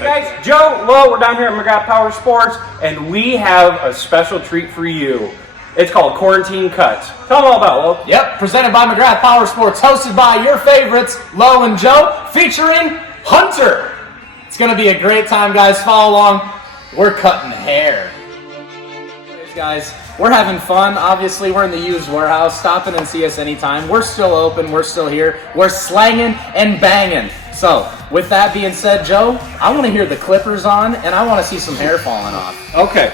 Hey guys, Joe, Lo, we're down here at McGrath Power Sports, and we have a special treat for you. It's called Quarantine Cuts. Tell them all about it, Lo. Yep, presented by McGrath Power Sports, hosted by your favorites, Lo and Joe, featuring Hunter. It's going to be a great time, guys. Follow along. We're cutting hair. Anyways, guys, we're having fun. Obviously, we're in the used warehouse. Stop in and see us anytime. We're still open. We're still here. We're slanging and banging. So, with that being said, Joe, I want to hear the clippers on, and I want to see some hair falling off. Okay.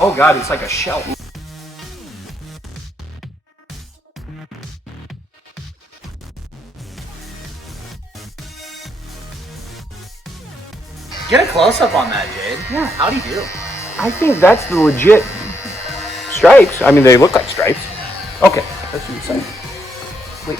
Oh God, it's like a shelf. Get a close-up on that, Jade. Yeah. How'd he do? I think that's the legit stripes. I mean, they look like stripes. Okay, let's see what you say. Wait.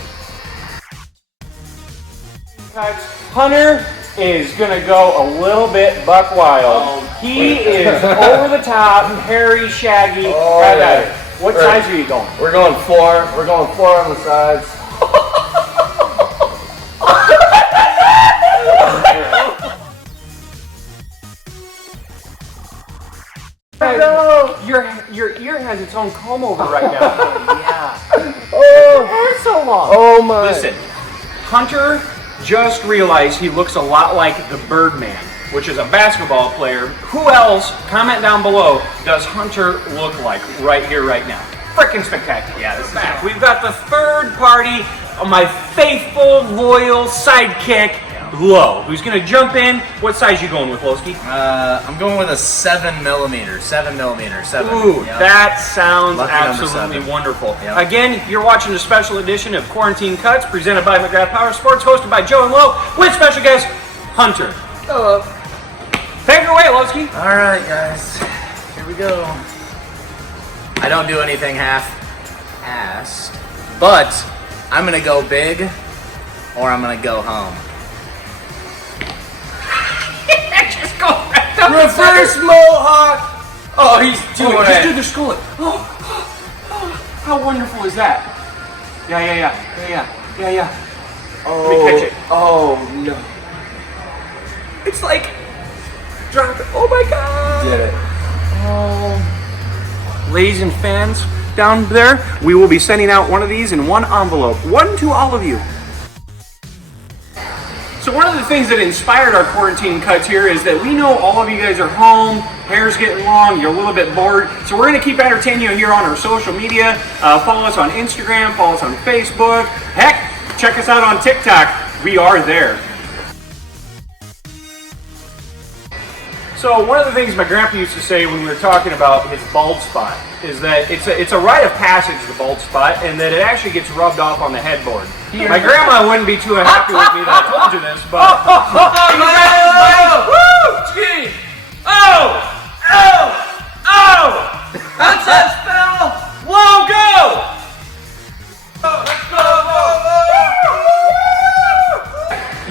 Hunter is gonna go a little bit buck wild. He is over the top, hairy, shaggy. Have at it. What size are you going? We're going 4. We're going 4 on the sides. Your ear has its own comb over right now. Yeah. Oh, hair so long. Oh my. Listen, Hunter just realized he looks a lot like the Birdman, which is a basketball player. Who else, comment down below, does Hunter look like right here, right now? Freaking spectacular. Yeah, this is back. We've got the third party of my faithful, loyal sidekick, Lo, who's gonna jump in. What size you going with, Lowski? I'm going with a 7mm. 7. Ooh, Yep. that sounds Lucky number absolutely 7. Wonderful. Yep. Again, you're watching a special edition of Quarantine Cuts, presented by McGrath Power Sports, hosted by Joe and Lo, with special guest, Hunter. Hello. Take it away, Lowski. All right, guys. Here we go. I don't do anything half-assed, but I'm going to go big or I'm going to go home. Just go right down Reverse mohawk. Oh, he's doing it. Just do the schooling. Oh, how wonderful is that? Yeah. Oh. Let me catch it. Oh no. It's like, drop it. Oh my God. Did it. Oh. Ladies and fans down there, we will be sending out one of these in one envelope. One to all of you. So one of the things that inspired our quarantine cuts here is that we know all of you guys are home, hair's getting long, you're a little bit bored. So we're going to keep entertaining you here on our social media. Follow us on Instagram, follow us on Facebook. Heck, check us out on TikTok. We are there. So one of the things my grandpa used to say when we were talking about his bald spot is that it's a rite of passage, the bald spot, and that it actually gets rubbed off on the headboard. My grandma wouldn't be too happy with me that I told you this, but... Gee. Oh! That's that spell. Whoa, go!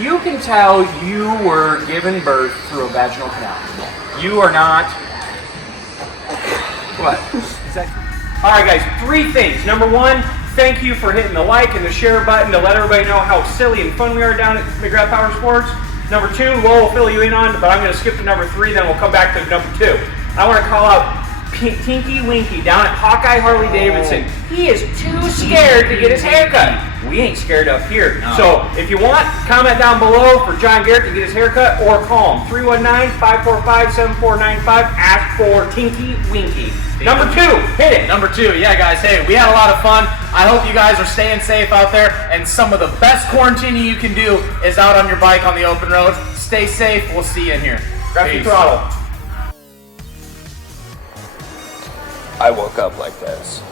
You can tell you were given birth through a vaginal canal. You are not... What? All right, guys, 3 things. Number 1, thank you for hitting the like and the share button to let everybody know how silly and fun we are down at McGrath Power Sports. Number 2, Lo will fill you in on, but I'm going to skip to number 3, then we'll come back to number 2. I want to call out Tinky Winky down at Hawkeye Harley Davidson. He is too scared to get his hair cut. We ain't scared up here. No. So if you want, comment down below for John Garrett to get his hair cut, or call him 319-545-7495. Ask for Tinky Winky. Number 2, hit it. Number 2, yeah, guys, hey, we had a lot of fun. I hope you guys are staying safe out there, and some of the best quarantining you can do is out on your bike on the open road. Stay safe. We'll see you in here. Grab your throttle. I woke up like this.